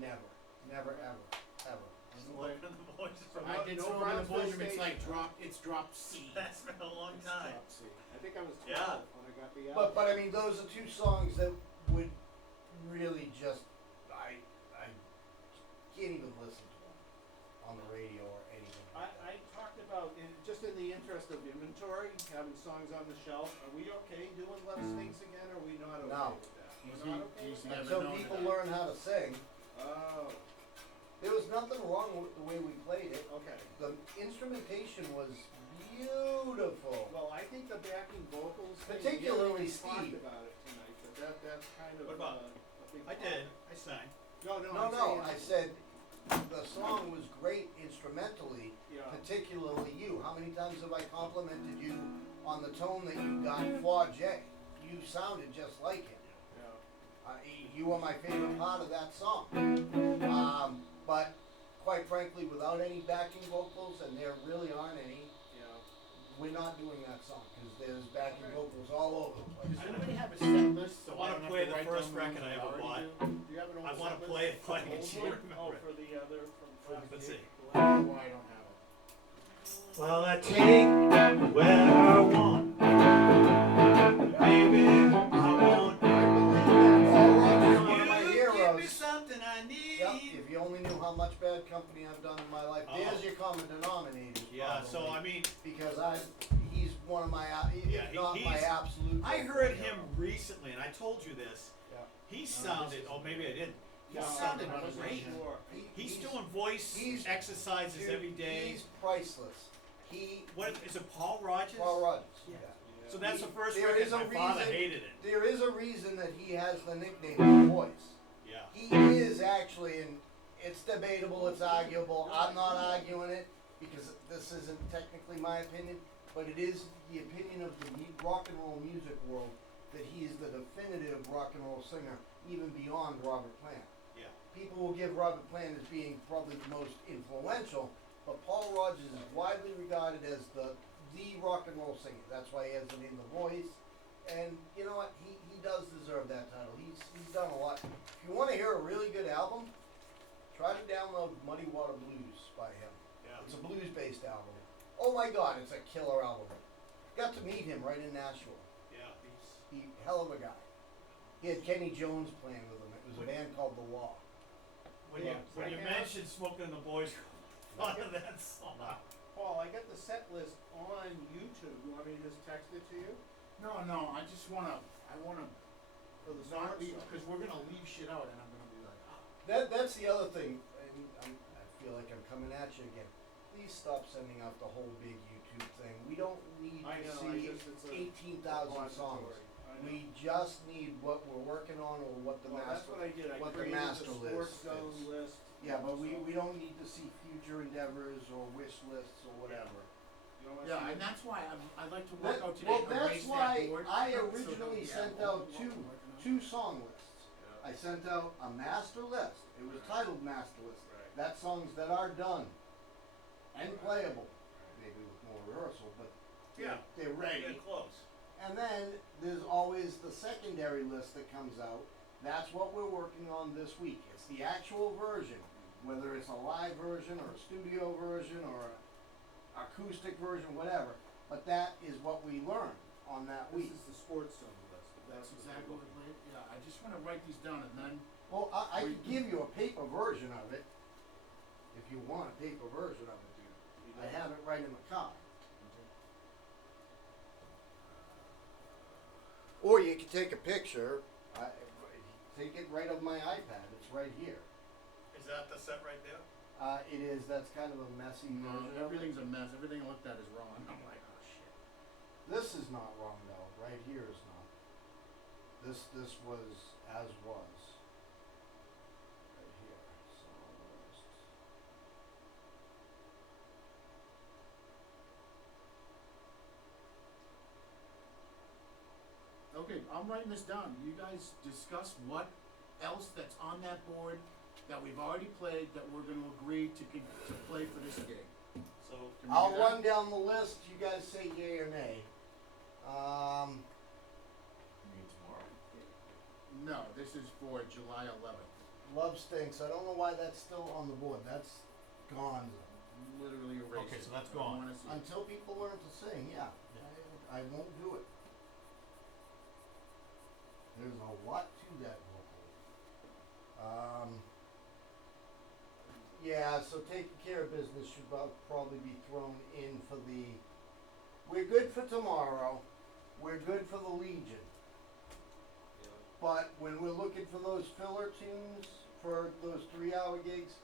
never, ever. Just looking at the boys. I did No so in the Brownsville boys room. It's like Station. it's drop C. That's been a long time. Drop C. I think I was 12 Yeah. when I got the album. But I mean, those are two songs that would really just, I can't even listen to them on the radio or anything like that. I talked about, just in the interest of inventory, having songs on the shelf, are we okay doing Love Stinks again, or are we not okay No. with that? He's- We're not okay he's with that? never Until known people that. learn how to sing, Oh, there was nothing wrong with the way we played it. okay. The instrumentation was beautiful. Well, I think the backing vocals thing, Particularly we talked Steve. about it tonight, but that's kind of What about- a big I part. did. I sang. No, no, No, I'm no, saying- I said the song was great instrumentally, Yeah. particularly you. How many times have I complimented you on the tone that you got for Jay? You sounded just like him. Yeah. You were my favorite part of that song. But quite frankly, without any backing vocals, and there really aren't any, Yeah. we're not doing that song because there's backing vocals all over the place. Does anybody have a set list? So I wanna don't have play to the write first down record ones I we ever already bought. do? Do you have an old I wanna set play list? it like a Old cheer, one? remember Oh, it. for the other, from Let's see. Why I don't have it. Well, I take where I want. Baby, I want. Paul Rogers, one of my You give me heroes. something I need. Yep, if you only knew how much bad company I've done in my life, there's your common denominator. Yeah, so I probably, mean, because he's one of my, if Yeah, not my he's- absolute. I favorite heard hero. him recently, and I told you this. Yeah. He sounded, oh, maybe I didn't. He Yeah, sounded I wasn't great. sure. He's doing voice he's- exercises Dude, every day. He's priceless. He, What is it, Paul Rogers? Paul Rogers. Yeah. Yeah. So that's the first There record. is a My father reason- hated it. There is a reason that he has the nickname The Voice. Yeah. He is actually, and it's debatable, it's arguable, I'm not arguing it, because this isn't technically my opinion, but it is the opinion of the rock and roll music world that he is the definitive rock and roll singer, even beyond Robert Plant. Yeah. People will give Robert Plant as being probably the most influential, but Paul Rogers is widely regarded as the rock and roll singer. That's why he has the name The Voice. And you know what? He does deserve that title. He's done a lot. If you want to hear a really good album, try to download Muddy Water Blues by him. Yeah. It's a blues-based album. Oh my God, it's a killer album. Got to meet him right in Nashville. Yeah. He hell of a guy. He had Kenny Jones playing with him. It was a band called The Law. When Yeah. you mentioned Smoking the Boys, thought of that song. Paul, I got the set list on YouTube. You want me to just text it to you? No, I just wanna, For the not start leave, song? because we're gonna leave shit out, and I'm gonna be like, ah. That's the other thing. And I feel like I'm coming at you again. Please stop sending out the whole big YouTube thing. We don't need I to know, see it's a 18,000 songs. repository. I know. We just need what we're working on or what the Well, that's master. what I did. I what the created master the sports list zone is. list. Yeah, but we don't need to see future endeavors or wish lists or whatever. You know what Yeah, I and mean? that's why I like to work That- out today. well, and that's erase why that board, I so originally yeah, sent what out we're working on. two song lists. I sent out a master list. It was titled master list. Right. That's songs that are done and playable. Maybe with more rehearsal, but Yeah. they're ready. Get close. And then there's always the secondary list that comes out. That's what we're working on this week. It's the actual version, whether it's a live version or a studio version or an acoustic version, whatever. But that is what we learn on that This week. is the sports zone list. That's exactly what it is. Yeah, I just wanna write these down, and then, Well, I could give you a paper version of it if you want a paper version of it, dude. I have it right in the car. Or you can take a picture. Take it right of my iPad. It's right here. Is that the set right there? It is. That's kind of a messy version. of it. everything's a mess, everything I looked at is wrong, I'm like, oh shit. This is not wrong though. Right here is not. This was as was. Right here. So Okay, I'm writing this down. You guys discuss what else that's on that board that we've already played that we're gonna agree to play for this gig. So, Can we I'll do that? run down the list. You guys say yay or nay. No, this is for July 11th. Love Stinks, I don't know why that's still on the board, that's gone. Literally erase Okay, it. so that's I don't gone. wanna see it. Until people learn to sing, yeah, I won't do it. There's a lot to that vocal. Yeah, so taking care of business should probably be thrown in for the, we're good for tomorrow, we're good for the Legion. But when we're looking for those filler tunes for those 3-hour gigs,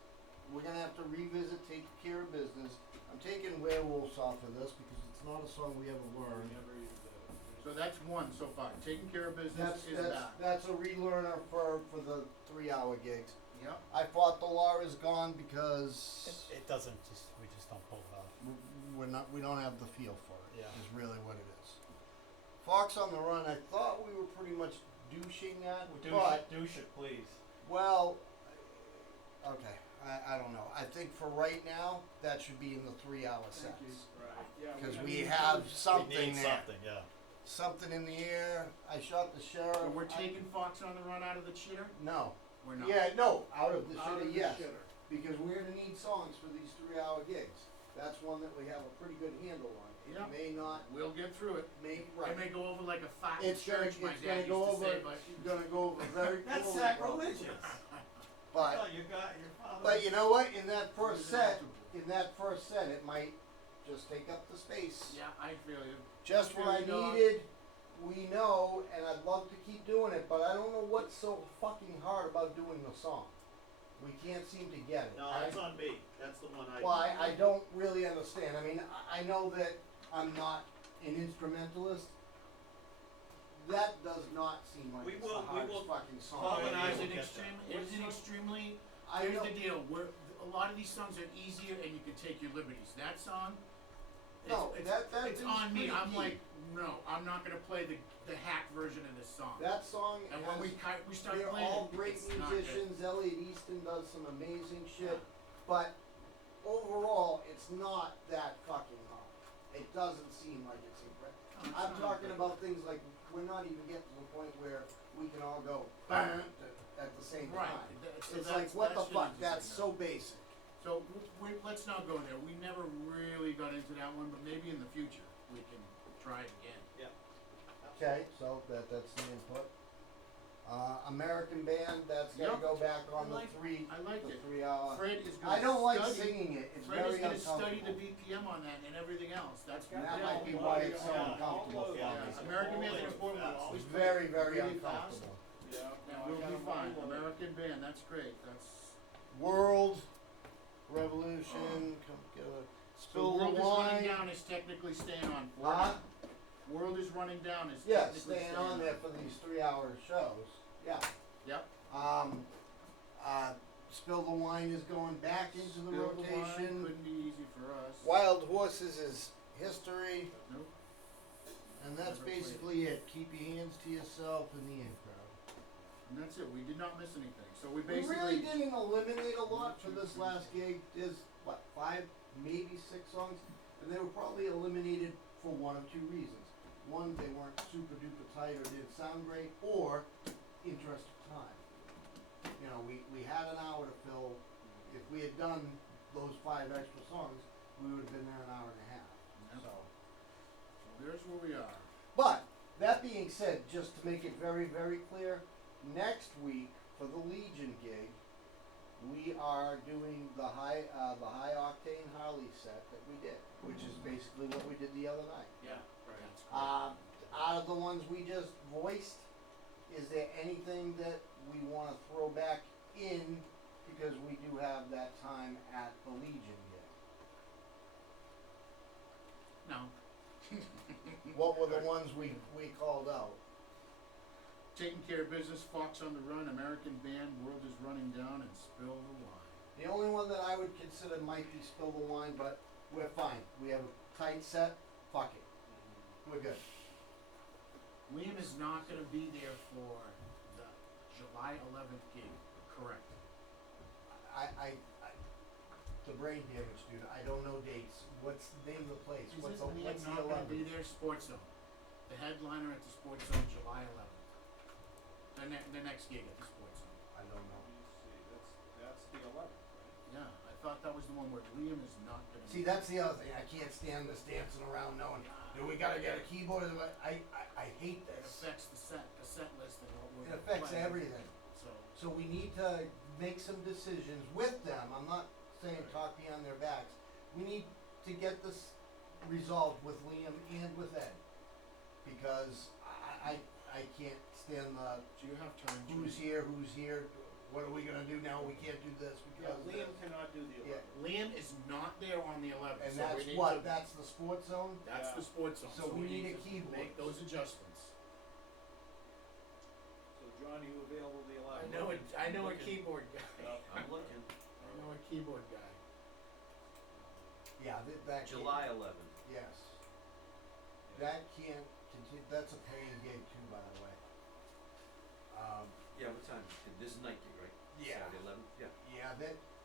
we're gonna have to revisit Take Care of Business. I'm taking Werewolves off of this because it's not a song we ever learned. So that's one so far. Taking care of business is that. That's a relearner for the 3-hour gigs. Yep. I thought the law is gone because It doesn't we just don't pull it off. we don't have the feel for it. Yeah. Is really what it is. Fox on the Run, I thought we were pretty much douching that, but Douche it, please. well, okay, I don't know. I think for right now that should be in the 3-hour sets Right, yeah. because I we mean, have We something need there, something, yeah. something in the air. I shot the sheriff. So we're taking Fox on the Run out of the shitter? No. We're not. Yeah, no, out of the Out of shitter, the yes. shitter. Because we're gonna need songs for these 3-hour gigs. That's one that we have a pretty good handle on. It Yep. may not, We'll get through it. may, It right. may go over like a fart in It's gonna, church, my it's dad gonna used go to over, say, but. it's gonna go over very That's poorly, sacrilegious. But, Oh, you got your father. but you know what, in that first Use it set, afterwards. in that first set, it might just take up the space. Yeah, I feel you. Just what I Feel you, dog. needed, we know, and I'd love to keep doing it, but I don't know what's so fucking hard about doing the song. We can't seem to get it. No, that's on me. That's the one I. Well, I don't really understand. I mean, I know that I'm not an instrumentalist. That does not seem like We it's will- the we hardest will fucking song. Paul It and I is will an get extreme, that. it is an extremely, I here's know. the deal, a lot of these songs are easier and you can take your liberties. That song, No, it's is on me, pretty I'm deep. like, no, I'm not gonna play the hack version of this song. That song And when we start they're playing all it, great it's not good. musicians. Elliot Easton does some amazing shit, but overall, it's not that fucking hard. It doesn't seem like it's incredible. No, it's I'm not talking good. about things like we're not even getting to the point where we can all go bam at the same Right, time. so It's that's- like what the that shit fuck? is That's just so basic. So let's not go there, we never really got into that one, but maybe in the future, we can try it again. Okay, so that's the input. American Band, that's gotta Yep. go back on I like the 3 hour. Fred is gonna I don't like study, singing it. It's Fred is very gonna study the uncomfortable. BPM on that and everything else, that's. And that yeah, might be yeah, why yeah, it's so yeah. uncomfortable for Yeah, me. American Band's an important one. It's Always very, play very really fast, uncomfortable. Yeah. and we'll be fine, American Band, that's great, that's. World Revolution, come together. So Spill the World is running wine. down is technically staying on. Huh? World is running down is Yeah, technically staying on there for these 3-hour shows. Yeah. Yep. Spill the Wine is going back into the Spill the wine rotation. couldn't be easy for us. Wild Horses is history, Nope. and that's Never played it. basically it. Keep your hands to yourself in the in crowd. And that's it, we did not miss anything, so we We basically. really didn't eliminate a lot for this last gig. There's what, 5, maybe 6 songs, and they were probably eliminated for one of 2 reasons. One, they weren't super duper tight or didn't sound great, or interest of time. You know, we had an hour to fill. If we had done those 5 extra songs, we would have been there an hour and a half. Yep. So, There's where we are. but that being said, just to make it very, very clear, next week for the Legion gig, we are doing the high octane Harley set that we did, which is basically what we did the other night. Yeah, right. That's great. Out of the ones we just voiced, is there anything that we want to throw back in because we do have that time at the Legion gig? No. What were the ones we called out? Taking care of business, Fox on the Run, American Band, World is Running Down, and Spill the Wine. The only one that I would consider might be Spill the Wine, but we're fine. We have a tight set. Fuck it. We're good. Liam is not gonna be there for the July 11th gig, correct? The brain damage, dude. I don't know dates. What's the name of the place? What's Isn't Liam the not gonna be 11th? there, Sports Zone? The headliner at the Sports Zone, July 11th. The next gig at the Sports Zone. I don't know. the one where Liam is not gonna. See, that's the other thing, I can't stand this dancing around knowing, do we gotta get a keyboard, I hate It this. affects the set list and what we're. It affects playing. everything. So, So we need to make some decisions with them, I'm not saying talk behind their backs. We need to get this resolved with Liam and with Ed. Because I can't stand the, do you have time, who's here, what are we gonna do now, we can't do this Yeah, because of Liam this. cannot do the Yeah. 11th. Liam is not there on the 11th, And so that's we need what, to. that's the sports zone? That's Yeah. the sports zone, So we need a to keyboard. make those adjustments. So John, are you available the 11th? I know a looking. keyboard guy. I'm looking. I know a keyboard guy. Yeah, that can't. July 11th. Yes. That can't continue, that's a paying gig too, by the way. Yeah, what time? This is night gig, right? Yeah. Saturday 11th? Yeah. Yeah,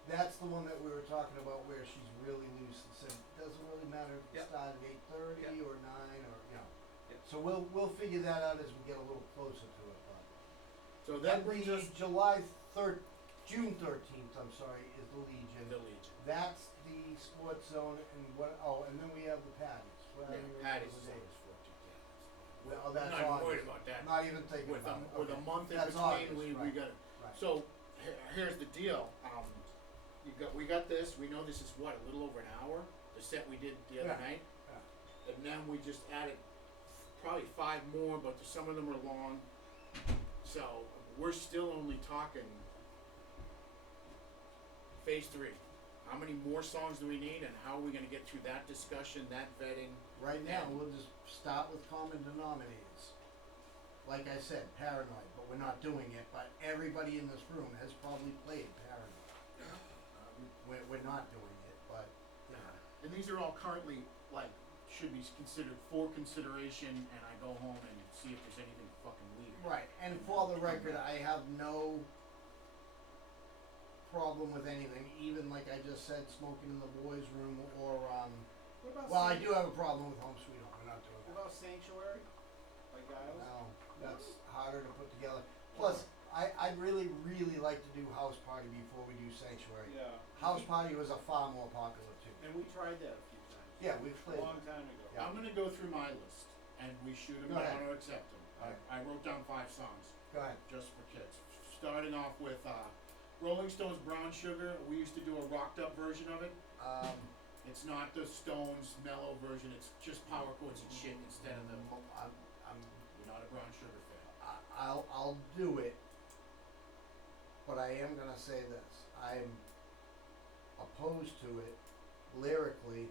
that's the one that we were talking about where she's really loose and said, doesn't really matter if it Yep. started at 8:30 Yep. or 9 or, you know. Yep. So we'll figure that out as we get a little closer to it, but. So that brings the us June 13th, I'm sorry, is the Legion. the Legion. That's the sports zone and and then we have the patties. What Yeah, are your Patty's other is days? always 14th, yeah, that's fine. Well, I'm that's not even August. worried about that. I'm not even thinking With about it. with a Okay. month in That's between, August, we right. got it. Right. So, here's the deal, we got this, we know this is what, a little over an hour, the set we did the other Yeah. night? Yeah. And then we just added probably 5 more, but some of them are long. So, we're still only talking phase 3. How many more songs do we need and how are we gonna get through that discussion, that vetting? Right now, we'll just start with common denominators. Like I said, Paranoid, but we're not doing it, but everybody in this room has probably played Paranoid. We're not doing it, but, you know. And these are all currently, like, should be considered for consideration, and I go home and see if there's anything fucking weird. Right, and for the record, I have no problem with anything, even like I just said, smoking in the boys' room or, What about well, I do have a problem with Home Sweet Home, we're not doing What that. about Sanctuary? By Giles? No, that's harder to put together. Plus, I'd really like to do House Party before we do Sanctuary. Yeah. House Party was a far more popular too. And we tried that a few times. Yeah, we've A played. long time ago. Yeah. I'm gonna go through my list, and we shoot them Go down ahead. or accept them. Alright. I wrote down 5 songs, Go ahead. just for kids. Starting off with, Rolling Stones' Brown Sugar, we used to do a rocked up version of it. It's not the Stones mellow version, it's just power chords and shit instead of the, you're not a Brown Sugar fan. I'll do it, but I am gonna say this, I'm opposed to it lyrically,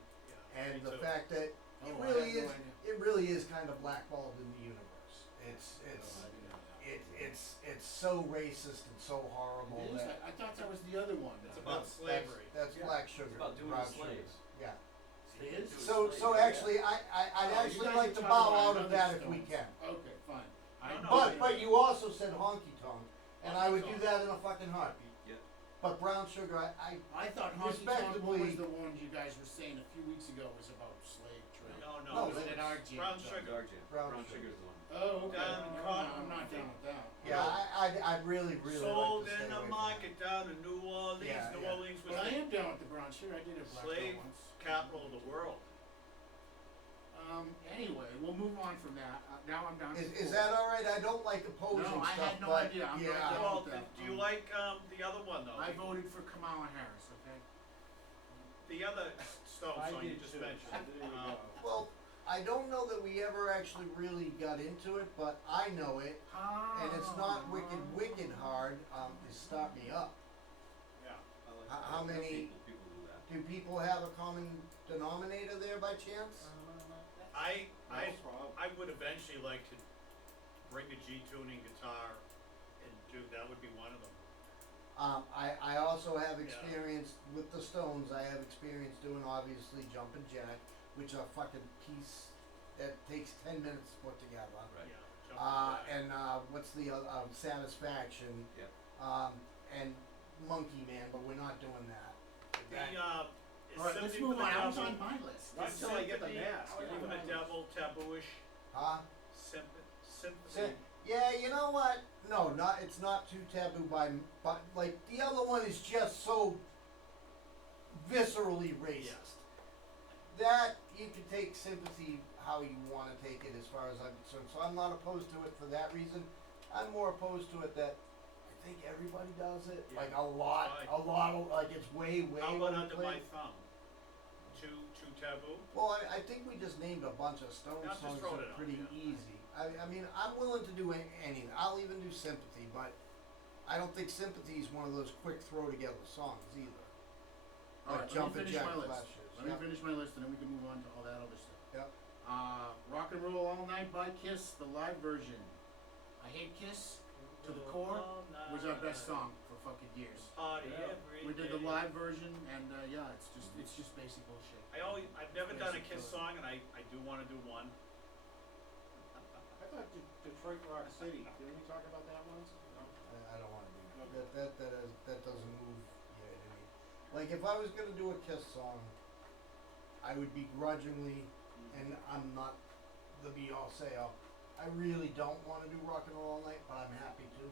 and me the too. fact that Oh, it I really had is, no idea. it really is kind of blackballed in the universe. It's, Oh, I didn't know that. it's so racist and so horrible It is? that. I thought that was the other one. It's about slavery. That's Yeah. black sugar. It's about doing brown the slaves. sugar. Yeah. It is? So actually, I'd Oh, you actually guys like are to talking bow about out of another that if we Stones. can. Okay, fine. But you also said honky tonk, and I would do that in a fucking heartbeat. Yeah. But brown sugar, I thought Honky Tonk Respectably- was the one you guys were saying a few weeks ago was about slave trade. No, No, no. Was it it's at our jam? brown though? sugar. Dark Jam. Brown Brown sugar. Sugar's the one. Oh, okay. Down in No, Cotton. I'm not down with that. yeah, I'd really Sold like to stay in the away from market down in New Orleans. Yeah, New yeah. Orleans was But I the am down with the brown sugar. I did a black slave girl once. capital of the world. Anyway, we'll move on from that. Now I'm down. that. to Is four. that all right? I don't like opposing No, I stuff, had no but idea. I'm yeah. right down. Well, with that. do you like the other one though? I voted for Kamala Harris. Okay. The other Stone I song you did just too. mentioned. There you go. Well, I don't know that we ever actually really got into it, but I know it, and it's not wicked hard. To start me up. Yeah. How many People do that. do people have a common denominator there by chance? I would eventually like to bring a G tuning guitar and do that would be one of them. I also have Yeah. experience with the Stones. I have experience doing obviously Jumpin' Jack, which are a fucking piece that takes 10 minutes to put together. Right. Yeah. Jumping Jack. And what's the Satisfaction? Yep. And Monkey Man, but we're not doing that. The is All right, let's Sympathy move for the on. I was Devil- on my list. Not is till I get the Sympathy mask. for the devil tabooish. Huh? Sympathy. Yeah, you know what? No, it's not too taboo but like the other one is just so viscerally racist. That, you can take sympathy how you wanna take it as far as I'm concerned, so I'm not opposed to it for that reason. I'm more opposed to it that I think everybody does it, Yeah. like a lot of, like it's way How about under my overplayed. thumb? Too taboo? Well, I think we just named a bunch of Stone Yeah, I'm just songs throwing that it are out pretty there. easy. I mean, I'm willing to do anything, I'll even do Sympathy, but I don't think Sympathy is one of those quick throw together songs either. Alright, Like let me Jumpin' finish Jack my list. Flash is, Let me yeah. finish my list and then we can move on to all that other stuff. Yep. Rock and Roll All Night by Kiss, the live version. I hate Kiss to the core. Was our best song for fucking years. Party Yeah. every We did the day. live version and yeah, it's just basic bullshit. I've never done a Basic Kiss killer. song, and I do wanna do one. I thought Detroit Rock City, didn't we talk about that once? No? I don't wanna do that. That doesn't move yeah, to me. Like if I was gonna do a Kiss song, I would begrudgingly, and I'm not the be all say all. I really don't wanna do Rock and Roll All Night, but I'm happy to.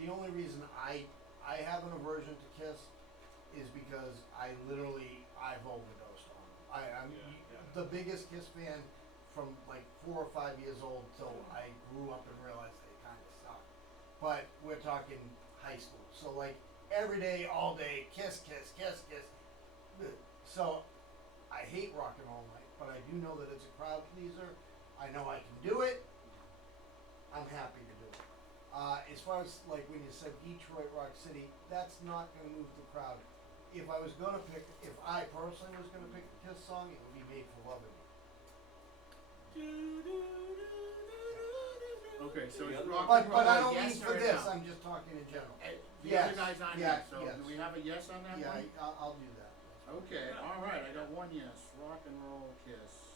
The only reason I have an aversion to Kiss is because I've overdosed on them. I'm Yeah. the biggest Kiss fan from like 4 or 5 years old till I grew up and realized they kinda suck. But we're talking high school, so like every day, all day, Kiss, Kiss, Kiss, Kiss. So I hate Rock and Roll Night, but I do know that it's a crowd pleaser. I know I can do it. I'm happy to do it. As far as like when you said Detroit Rock City, that's not gonna move the crowd. If I personally was gonna pick a Kiss song, it would be Made for Loving You. Okay, so The it's other rock one- and roll. But I don't yes mean or for a this, no? I'm just talking in general. The Yes, other guys aren't yeah, here, so yes. do we have a yes on that Yeah, one? I'll do that. Okay, alright, I got one yes. Rock and roll Kiss.